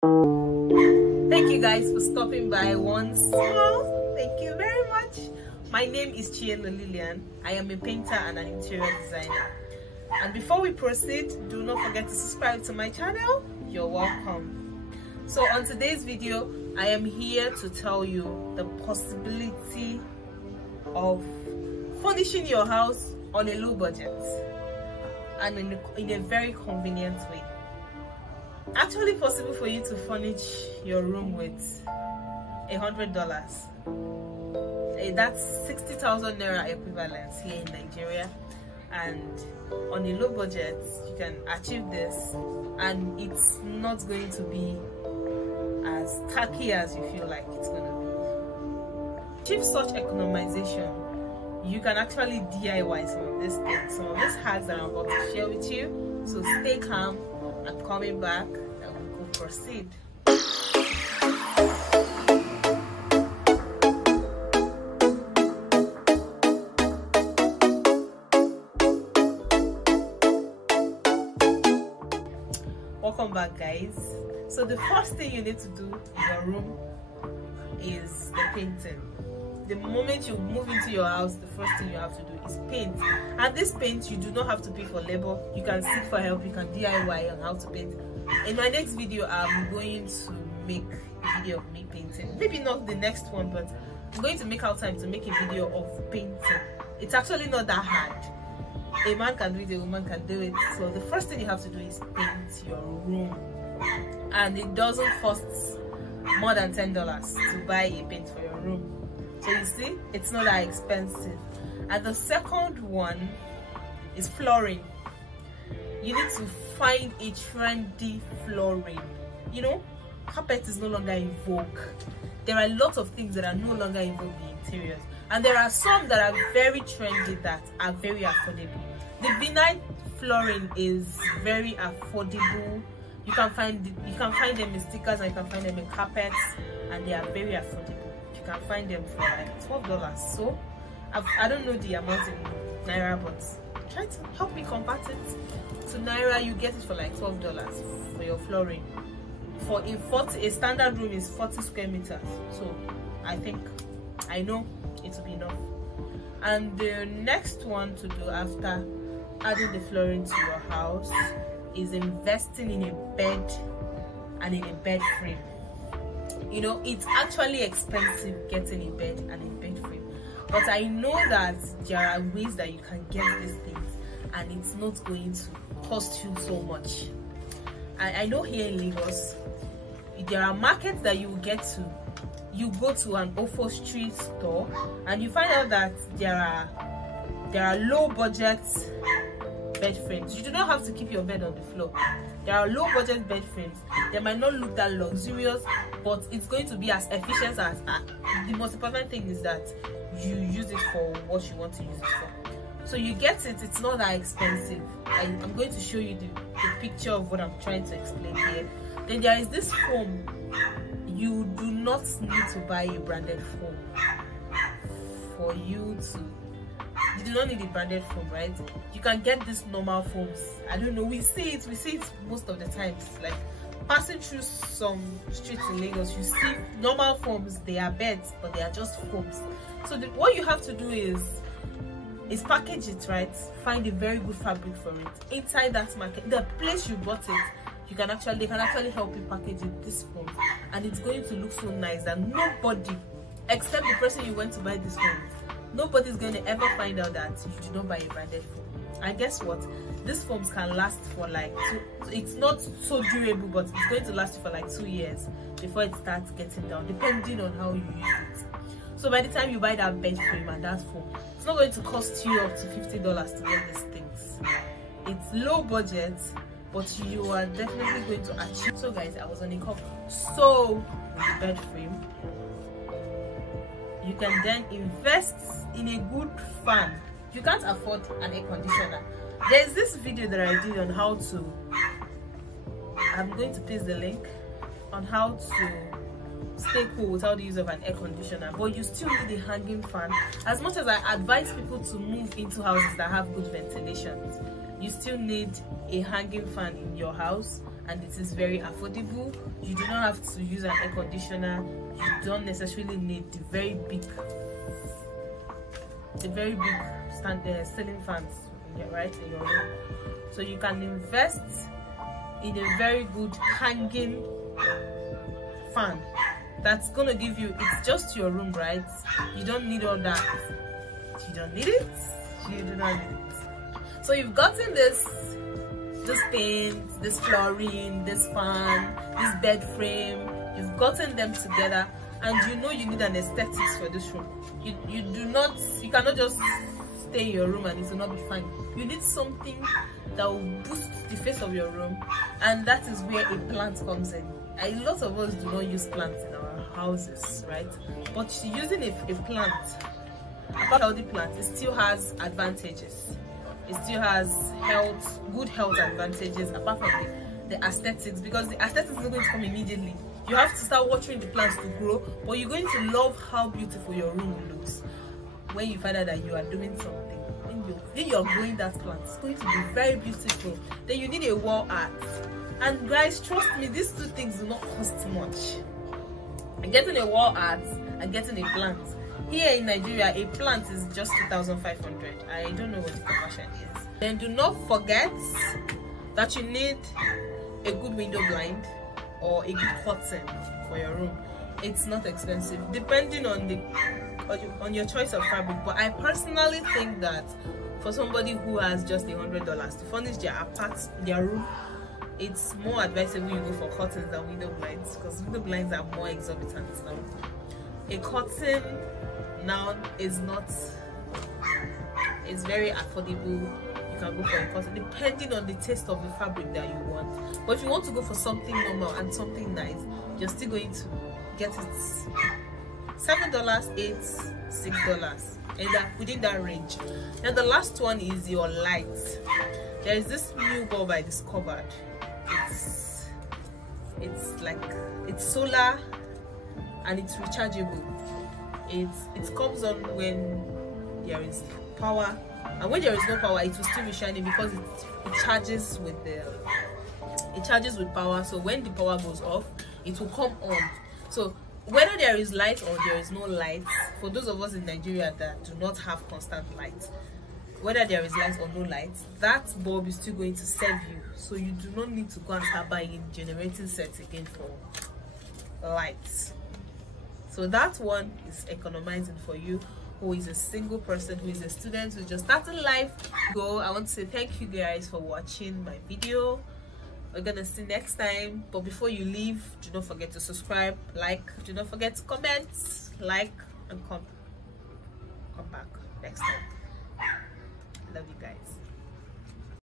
Thank you guys for stopping by once more. Thank you very much. My name is Chielo Lillian. I am a painter and an interior designer. And before we proceed, do not forget to subscribe to my channel. You're welcome. So on today's video, I am here to tell you the possibility of furnishing your house on a low budget and in a very convenient way. Actually possible for you to furnish your room with $100. That's 60,000 naira equivalent here in Nigeria, and on a low budget you can achieve this, and it's not going to be as tacky as you feel like it's gonna be. To achieve such economization, you can actually DIY some of these things, some of these hacks that I'm about to share with you. So stay calm. I'm coming back and we will proceed. Welcome back, guys. So the first thing you need to do in your room is the painting. The moment you move into your house, the first thing you have to do is paint. And this paint, you do not have to pay for labor. You can seek for help. You can DIY on how to paint. In my next video, I'm going to make a video of me painting. Maybe not the next one, but I'm going to make out time to make a video of painting. It's actually not that hard. A man can do it, a woman can do it. So the first thing you have to do is paint your room. And it doesn't cost more than $10 to buy a paint for your room. So you see, it's not that expensive. And the second one is flooring. You need to find a trendy flooring. You know, carpet is no longer in vogue. There are lots of things that are no longer in vogue in interiors, and there are some that are very trendy that are very affordable. The vinyl flooring is very affordable. You can find them in stickers, and you can find them in carpets, and they are very affordable. You can find them for like $12. So I don't know the amount in naira, but try to help me convert it to naira. You get it for like $12 for your flooring. For a standard room is 40 square meters. So I know it will be enough. And the next one to do after adding the flooring to your house is investing in a bed and in a bed frame. You know, it's actually expensive getting a bed and a bed frame, but I know that there are ways that you can get these things and it's not going to cost you so much. I know here in Lagos there are markets that you get to. You go to an Ofo Street store and you find out that there are low budget bed frames. You do not have to keep your bed on the floor. There are low budget bed frames. They might not look that luxurious, but it's going to be as efficient as the most important thing is that you use it for what you want to use it for. So you get it. It's not that expensive. I'm going to show you the picture of what I'm trying to explain here. Then there is this foam. You do not need to buy a branded foam for you to. You do not need a branded foam, right? You can get these normal foams. I don't know, we see it most of the times. Like passing through some streets in Lagos, you see normal foams. They are beds, but they are just foams. So what you have to do is package it, right? Find a very good fabric for it. Inside that market, the place you bought it, they can actually help you package it this foam, and it's going to look so nice that nobody, except the person you went to buy this foam, nobody's going to ever find out that you did not buy a branded foam. And guess what? These foams can last for like it's not so durable, but it's going to last you for like 2 years before it starts getting down, depending on how you use it. So by the time you buy that bed frame and that foam, it's not going to cost you up to $50 to get these things. It's low budget, but you are definitely going to achieve. So guys, I was on a cup. So with the bed frame, you can then invest in a good fan. You can't afford an air conditioner. There's this video that I did on how to, I'm going to paste the link, on how to stay cool without the use of an air conditioner, but you still need a hanging fan. As much as I advise people to move into houses that have good ventilation, you still need a hanging fan in your house, and it is very affordable. You do not have to use an air conditioner. You don't necessarily need the very big ceiling fans in your room. So you can invest in a very good hanging fan that's gonna give you, it's just your room, right? You don't need all that. You don't need it. You do not need it. So you've gotten this paint, this flooring, this fan, this bed frame. You've gotten them together, and you know you need an aesthetics for this room. You cannot just stay in your room and it will not be fine. You need something that will boost the face of your room, and that is where a plant comes in. A lot of us do not use plants in our houses, right? But using a plant, a healthy plant, it still has advantages. It still has good health advantages apart from the aesthetics, because the aesthetics is not going to come immediately. You have to start watering the plants to grow, but you're going to love how beautiful your room looks when you find out that you are doing something. When you're growing that plant, it's going to be very beautiful. Then you need a wall art. And guys, trust me, these two things do not cost much. Getting a wall art and getting a plant. Here in Nigeria, a plant is just 2,500. I don't know what the conversion is. Then do not forget that you need a good window blind or a good curtain for your room. It's not expensive, depending on your choice of fabric. But I personally think that for somebody who has just $100 to furnish their room, it's more advisable you go for curtains than window blinds, because window blinds are more exorbitant now. A curtain now is very affordable. You can go for a curtain depending on the taste of the fabric that you want. But if you want to go for something normal and something nice, you're still going to get it $7, $8, $6, either within that range. Now the last one is your light. There is this new bulb I discovered. It's solar and it's rechargeable. It comes on when there is power, and when there is no power it will still be shining because it charges with power. So when the power goes off, it will come on. So whether there is light or there is no light, for those of us in Nigeria that do not have constant light, whether there is light or no light, that bulb is still going to serve you. So you do not need to go and start buying generating sets again for lights. So that one is economizing for you who is a single person, who is a student, who just started life. I want to say thank you guys for watching my video. We're gonna see next time, but before you leave, do not forget to subscribe, like, do not forget to comment, like, and come back next time.